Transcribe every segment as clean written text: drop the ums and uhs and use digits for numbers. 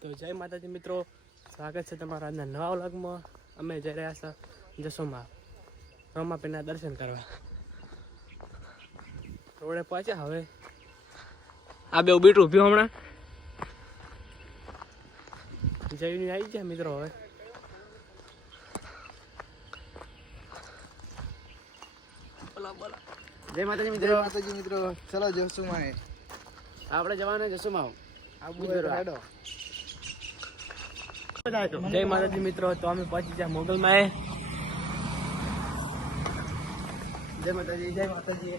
તો જય માતાજી મિત્રો, સ્વાગત છે તમારા આજના નવા વ્લોગમાં. અમે જઈ રહ્યા છે જસોમાં રમાપીના દર્શન કરવા. રોડે પહોંચ્યા. હવે આ બે બીટ ઊભી હમણાં જઈને આવી ગયા મિત્રો. હવે જય માતાજી મિત્રો. ચલો જસુમાં આપણે જવાના જસુમાં. જય માતાજી મિત્રો. તો અમે પહોંચી ગયા મોગલમાં. જય માતાજી. જય માતાજી.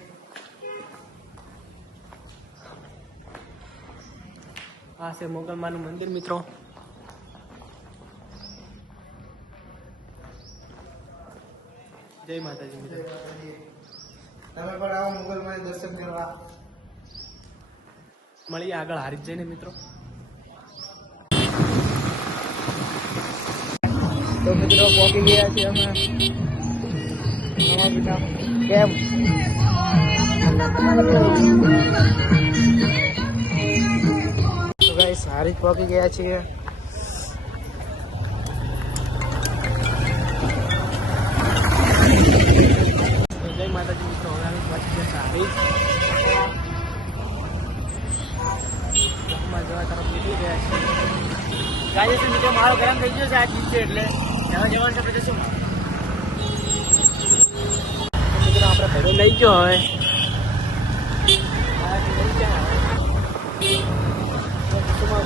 આ છે મોગલમાનું મંદિર મિત્રો. જય માતાજી મિત્રો. તમે પણ આવો મોગલમાં દર્શન કરવા. મળીએ આગળ હારી જઈને મિત્રો. તો મિત્રો પહોંચી ગયા છીએ અમે કેમ. તો ગાઈસ હારી પહોંચી ગયા છીએ. જય માતાજી મિત્રો. હવે અમે પહોંચી ગયા હારી જવા તરફ નીકળી ગયા છીએ. ગાય છે મિત્રો, મારો ગરમ થઈ ગયો છે આ ચીજ છે એટલે હવે જવાનું છે આપણે જશું. મિત્રો આપણે ઘરે લઈ ગયો. હવે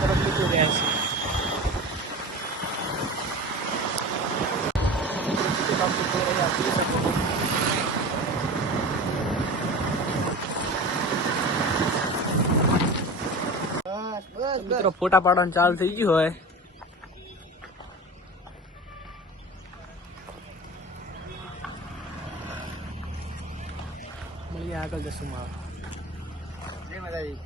તરફ નીકળી ગયા છે. મિત્રો ફોટા પાડવાનું ચાલુ થઈ ગયું હોય. મળીએ આગળ જશું માં. જય માતાજી.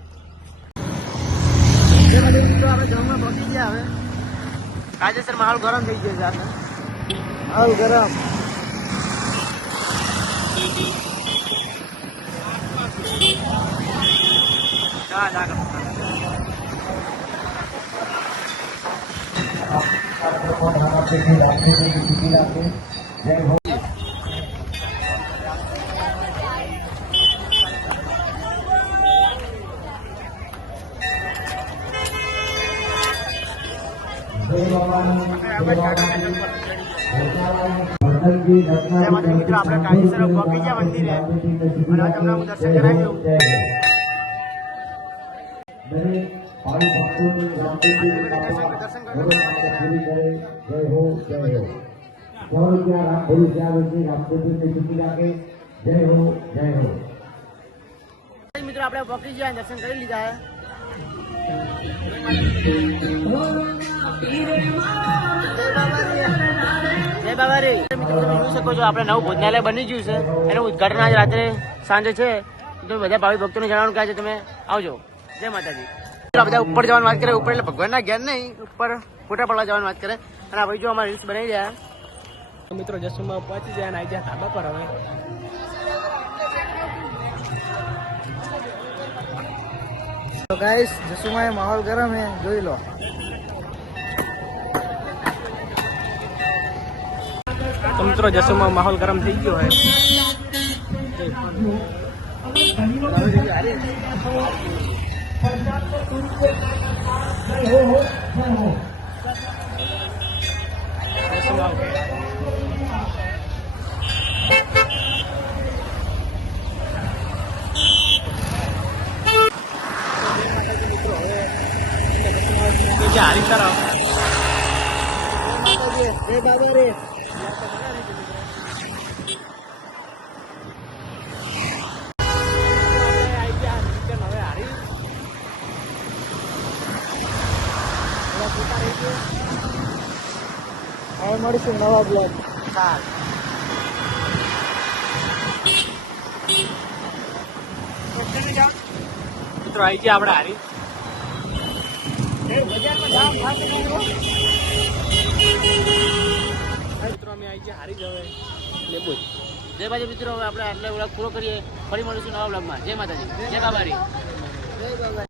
જય માતાજી મિત્રો. આપણે ગામમાં પહોંચી ગયા. હવે કાજેસર માહોલ ગરમ થઈ ગયો છે. આપણે હાલ ગરમ. મિત્રો આપણે કાળીસર પહોંચી ગયા મંદિરે અને તમને હું દર્શન કરાવી દઉં. મિત્રો આપણે પહોંચી ગયા, દર્શન કરી લીધા. જય બાબા રે. મિત્રો તમે જોઈ શકો છો આપણે નવું ભોજનાલય બની ગયું છે. એનું ઉદઘાટન આજ રાત્રે સાંજે છે. તો બધા ભાવિ ભક્તોને જણાવવાનું કહે છે તમે આવજો. જય માતાજી. બધા ઉપર જવાની વાત કરે. ઉપર એટલે ભગવાનના ઘેર નહીં, ઉપર ફોટા પડવા જવાની વાત કરે. અને આ ભાઈ જો અમારા રીલ્સ બનાવી રહ્યા. મિત્રો જસુમાં પહોંચી જાય અને આવી જાય ધાબા પર. હવે તો ગાઈસ જસુમાં માહોલ ગરમ હે, જોઈ લો. તો મિત્રો જસુમાં માહોલ ગરમ થઈ ગયો હોય. હારી તરફ જય બાબા રે. હવે મળીશું નવા બ્લોગ. મિત્રો આવી ગયા આપણે હારી. મિત્રો અમે આવી ગયા હારી જ. હવે લેબુ. જય બાજુ મિત્રો. હવે આપણે આટલા બ્લોગ પૂરો કરીએ. ફરી મળીશું નવા બ્લોગમાં. જય માતાજી. જય બાબા રે. જય બાબા.